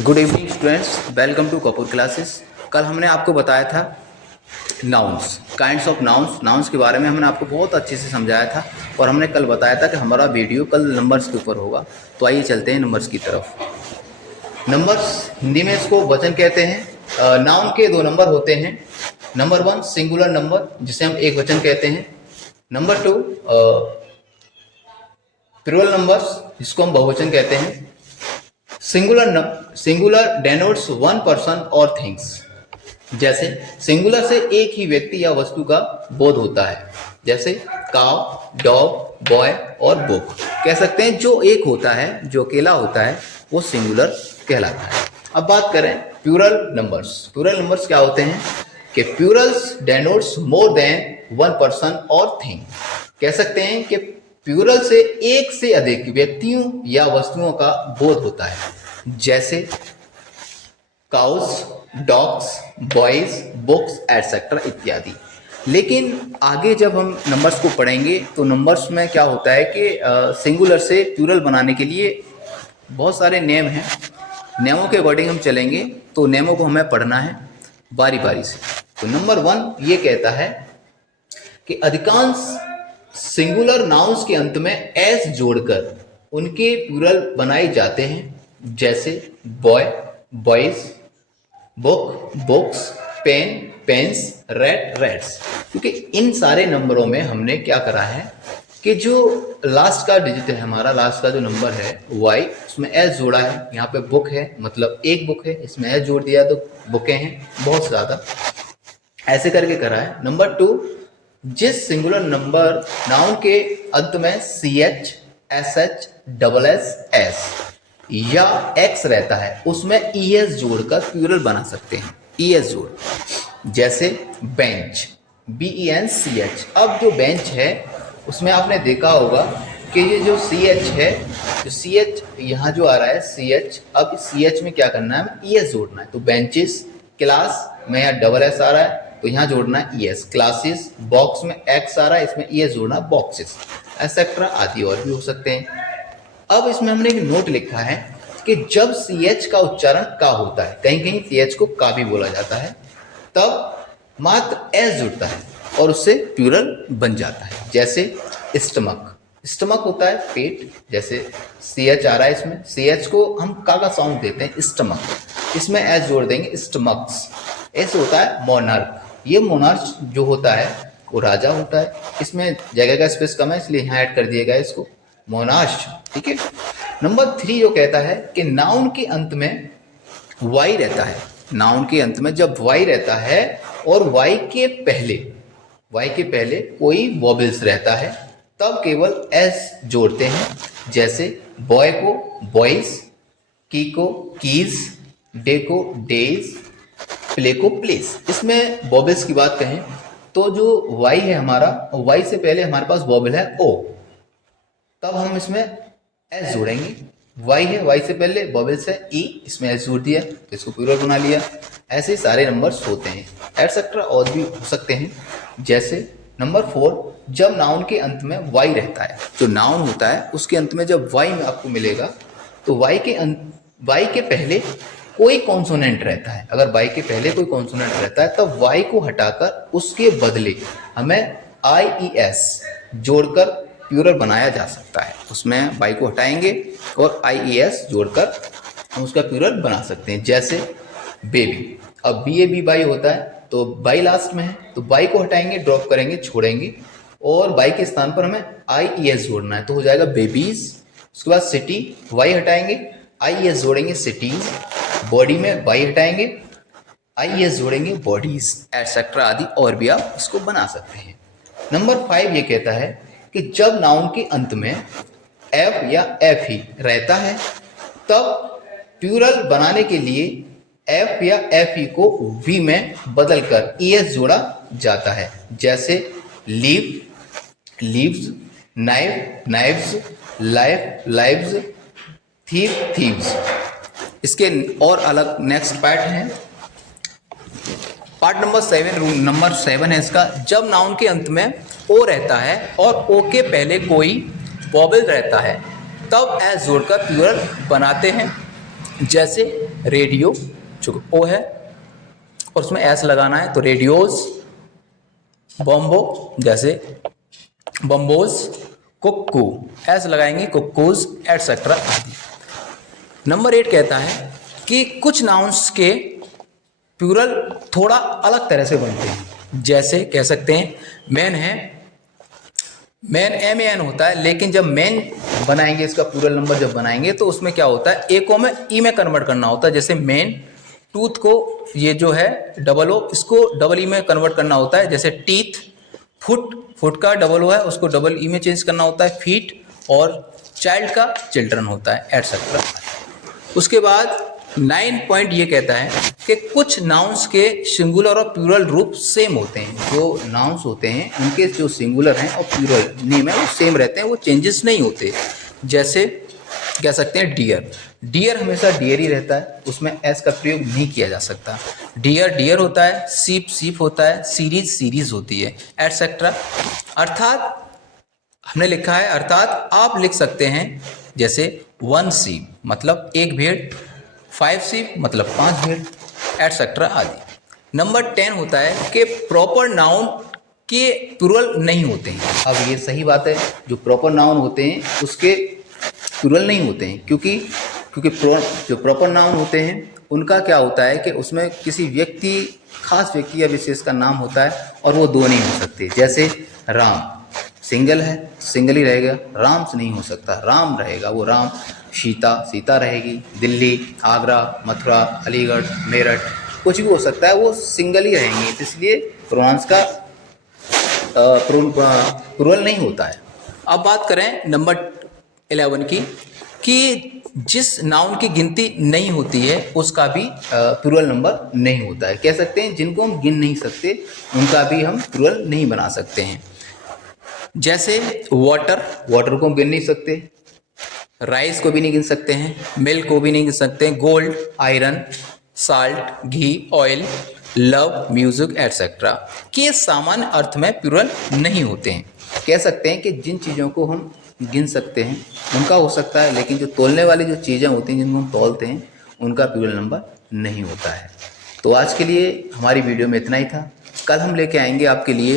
Good evening students, welcome to Kapoor classes. कल हमने आपको बताया था नाउन्स, काइंड्स ऑफ नाउन्स के बारे में हमने आपको बहुत अच्छे से समझाया था और हमने कल बताया था कि हमारा वीडियो कल नंबर्स के ऊपर होगा। तो आइए चलते हैं नंबर्स की तरफ। नंबर्स हिंदी में इसको वचन कहते हैं। नाउन के दो नंबर होते हैं। नंबर 1 सिंगुलर नंबर जिसे हम एक वचन कहते हैं। नंबर 2 प्लूरल नंबर्स जिसको हम बहुवचन कहते हैं। सिंगुलर डेनोट्स वन पर्सन और थिंग्स। जैसे सिंगुलर से एक ही व्यक्ति या वस्तु का बोध होता है, जैसे काव, डॉग, बॉय और बुक। कह सकते हैं जो एक होता है, जो अकेला होता है, वो सिंगुलर कहलाता है। अब बात करें प्लूरल नंबर्स। प्लूरल नंबर्स क्या होते हैं कि Plurals denotes more than one person और थिंग। कह सकते हैं कि प्लूरल से एक से अधिक व्यक्तियों या वस्तुओं का बोध होता है, जैसे cows, dogs, boys, books etcetera इत्यादि। लेकिन आगे जब हम नंबर्स को पढ़ेंगे तो नंबर्स में क्या होता है कि सिंगुलर से प्लूरल बनाने के लिए बहुत सारे नेम हैं। नेमों के अकॉर्डिंग हम चलेंगे, तो नेमों को हमें पढ़ना है बारी बारी से। तो नंबर 1 ये कहता है कि अधिकांश सिंगुलर नाउन्स के अंत में एस जोड़कर उनके प्लूरल बनाए जाते हैं, जैसे boy, boys, book, books, pen, pens, red, reds. क्योंकि इन सारे नंबरों में हमने क्या करा है कि जो लास्ट का डिजिट है, हमारा लास्ट का जो नंबर है वाई, उसमें एस जोड़ा है। यहाँ पे बुक है, मतलब एक बुक है, इसमें एस जोड़ दिया तो बुकें हैं बहुत ज़्यादा। ऐसे करके करा है। नंबर 2 जिस सिंगुलर नंबर नाउन के अंत में C H, S H, double S, S या एक्स रहता है, उसमें ई एस जोड़कर प्लूरल बना सकते हैं। ई एस जोड़, जैसे bench, B E N C H. अब जो बेंच है उसमें आपने देखा होगा कि ये जो सी एच है, जो सी एच यहाँ जो आ रहा है सी एच, अब सी एच में क्या करना है, ई एस जोड़ना है। तो बेंचेस, क्लास में यहाँ डबल एस आ रहा है तो यहाँ जोड़ना है ई एस। क्लासेस, बॉक्स में एक्स आ रहा है, इसमें ई एस जोड़ना बॉक्सेस, एटसेट्रा आदि और भी हो सकते हैं। अब इसमें हमने एक नोट लिखा है कि जब सी एच का उच्चारण का होता है, कहीं कहीं सी एच को का भी बोला जाता है, तब मात्र एस जुड़ता है और उससे प्लूरल बन जाता है। जैसे स्टमक, स्टमक होता है पेट, जैसे सी एच आ रहा है, इसमें सी एच को हम का साउंड देते हैं स्टमक, इसमें एस जोड़ देंगे स्टमक्स। एस होता है मोनार्क, ये मोनार्क जो होता है वो राजा होता है। इसमें जगह का स्पेस कम है इसलिए यहाँ ऐड कर दिया गया इसको, मोनार्च। ठीक है। नंबर 3 जो कहता है कि नाउन के अंत में वाई रहता है। नाउन के अंत में जब वाई रहता है और वाई के पहले कोई वॉबल्स रहता है, तब केवल एस जोड़ते हैं। जैसे बॉय को बॉयज, की को कीज, डे को डेज, प्ले को प्लेस। इसमें वॉबल्स की बात कहें तो जो वाई है हमारा, वाई से पहले हमारे पास वॉबल है ओ, तब हम इसमें एस जोड़ेंगे। वाई है, वाई से पहले वॉबल्स है ई, इसमें एस जोड़ दिया तो इसको प्लूरल बना लिया। ऐसे सारे नंबर्स होते हैं, एटसेट्रा और भी हो सकते हैं। जैसे नंबर 4 जब नाउन के अंत में वाई रहता है, जो नाउन होता है उसके अंत में जब वाई में आपको मिलेगा तो वाई के पहले कोई कॉन्सोनेंट रहता है। अगर वाई के पहले कोई कॉन्सोनेंट रहता है तब वाई को हटाकर उसके बदले हमें आई ई एस जोड़कर प्लूरल बनाया जा सकता है। उसमें वाई को हटाएंगे और आई ई एस जोड़कर हम उसका प्लूरल बना सकते हैं। जैसे बेबी, अब बी ए बी बाई होता है तो बाई लास्ट में है तो बाई को हटाएंगे, ड्रॉप करेंगे, छोड़ेंगे और बाई के स्थान पर हमें आई ई एस जोड़ना है तो हो जाएगा बेबीज। उसके बाद सिटी, वाई हटाएंगे, आई एस जोड़ेंगे सिटीज। बॉडी में वाई हटाएंगे, आई एस जोड़ेंगे बॉडीज, एटसेट्रा आदि और भी आप इसको बना सकते हैं। नंबर 5 ये कहता है कि जब नाउन के अंत में एफ या एफ ही रहता है तब प्लूरल बनाने के लिए एफ या एफ ही को वी में बदलकर ई एस जोड़ा जाता है। जैसे leave, leaves, knife, knives, life, lives, thief, thieves. इसके और अलग नेक्स्ट पार्ट है, पार्ट नंबर 7, रूल नंबर 7 है इसका। जब नाउन के अंत में ओ रहता है और ओ के पहले कोई वॉबल रहता है तब एस जोड़कर प्लूरल बनाते हैं। जैसे रेडियो, जो ओ है और उसमें एस लगाना है तो रेडियोज, बॉम्बो जैसे बम्बोज, कुक्कू एस लगाएंगे कुक्कूज एटसेट्रा आदि। नंबर 8 कहता है कि कुछ नाउन्स के प्लूरल थोड़ा अलग तरह से बनते हैं। जैसे कह सकते हैं मैन है, मैन MAN होता है, लेकिन जब मैन बनाएंगे इसका प्लूरल नंबर जब बनाएंगे तो उसमें क्या होता है, ए को हमें ई में कन्वर्ट करना होता है। जैसे मैन, टूथ को ये जो है डबल ओ, इसको डबल ई में कन्वर्ट करना होता है। जैसे टीथ, फुट का डबल ओ है, उसको डबल ई में चेंज करना होता है फीट, और चाइल्ड का चिल्ड्रन होता है एटसेट्रा। उसके बाद 9 पॉइंट ये कहता है कि कुछ नाउन्स के सिंगुलर और प्लूरल रूप सेम होते हैं। जो नाउन्स होते हैं उनके जो सिंगुलर हैं और प्लूरल नेम है वो सेम रहते हैं, वो चेंजेस नहीं होते। जैसे कह सकते हैं डियर, डियर हमेशा डियर ही रहता है, उसमें एस का प्रयोग नहीं किया जा सकता। डियर डियर होता है, सीप सीप होता है, सीरीज सीरीज होती है एटसेट्रा। अर्थात हमने लिखा है, अर्थात आप लिख सकते हैं जैसे 1 सीप मतलब 1 भेड़, 5 सीप मतलब 5 भेड़ एटसेट्रा आदि। नंबर 10 होता है कि प्रॉपर नाउन के प्लूरल नहीं होते हैं। अब ये सही बात है, जो प्रॉपर नाउन होते हैं उसके प्लूरल नहीं होते हैं, क्योंकि जो प्रॉपर नाउन होते हैं उनका क्या होता है कि उसमें किसी व्यक्ति, खास व्यक्ति या विशेष का नाम होता है और वो दो नहीं हो सकते। जैसे राम सिंगल है, सिंगल ही रहेगा, राम से नहीं हो सकता, राम रहेगा वो राम। सीता सीता रहेगी, दिल्ली, आगरा, मथुरा, अलीगढ़, मेरठ, कुछ भी हो सकता है, वो सिंगल ही रहेंगे, इसलिए प्रोनाउंस का प्लूरल नहीं होता है। अब बात करें नंबर 11 की, कि जिस नाउन की गिनती नहीं होती है उसका भी प्लूरल नंबर नहीं होता है। कह सकते हैं जिनको हम गिन नहीं सकते उनका भी हम प्लूरल नहीं बना सकते हैं। जैसे वाटर, वाटर को हम गिन नहीं सकते, राइस को भी नहीं गिन सकते हैं, मिल्क को भी नहीं गिन सकते हैं, गोल्ड, आयरन, साल्ट, घी, ऑयल, लव, म्यूजिक एटसेट्रा के सामान्य अर्थ में प्लूरल नहीं होते हैं। कह सकते हैं कि जिन चीज़ों को हम गिन सकते हैं उनका हो सकता है, लेकिन जो तोलने वाली जो चीज़ें होती हैं जिनको हम तोलते हैं उनका प्लूरल नंबर नहीं होता है। तो आज के लिए हमारी वीडियो में इतना ही था। कल हम लेके आएंगे आपके लिए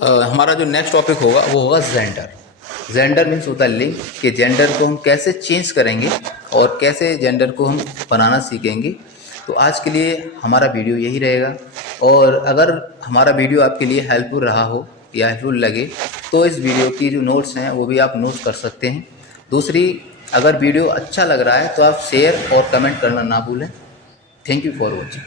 हमारा जो नेक्स्ट टॉपिक होगा वो होगा जेंडर। जेंडर मीन्स होता है लिंग, कि जेंडर को हम कैसे चेंज करेंगे और कैसे जेंडर को हम बनाना सीखेंगे। तो आज के लिए हमारा वीडियो यही रहेगा, और अगर हमारा वीडियो आपके लिए हेल्पफुल रहा हो या हेल्पफुल लगे तो इस वीडियो की जो नोट्स हैं वो भी आप नोट कर सकते हैं। दूसरी, अगर वीडियो अच्छा लग रहा है तो आप शेयर और कमेंट करना ना भूलें। Thank you for watching.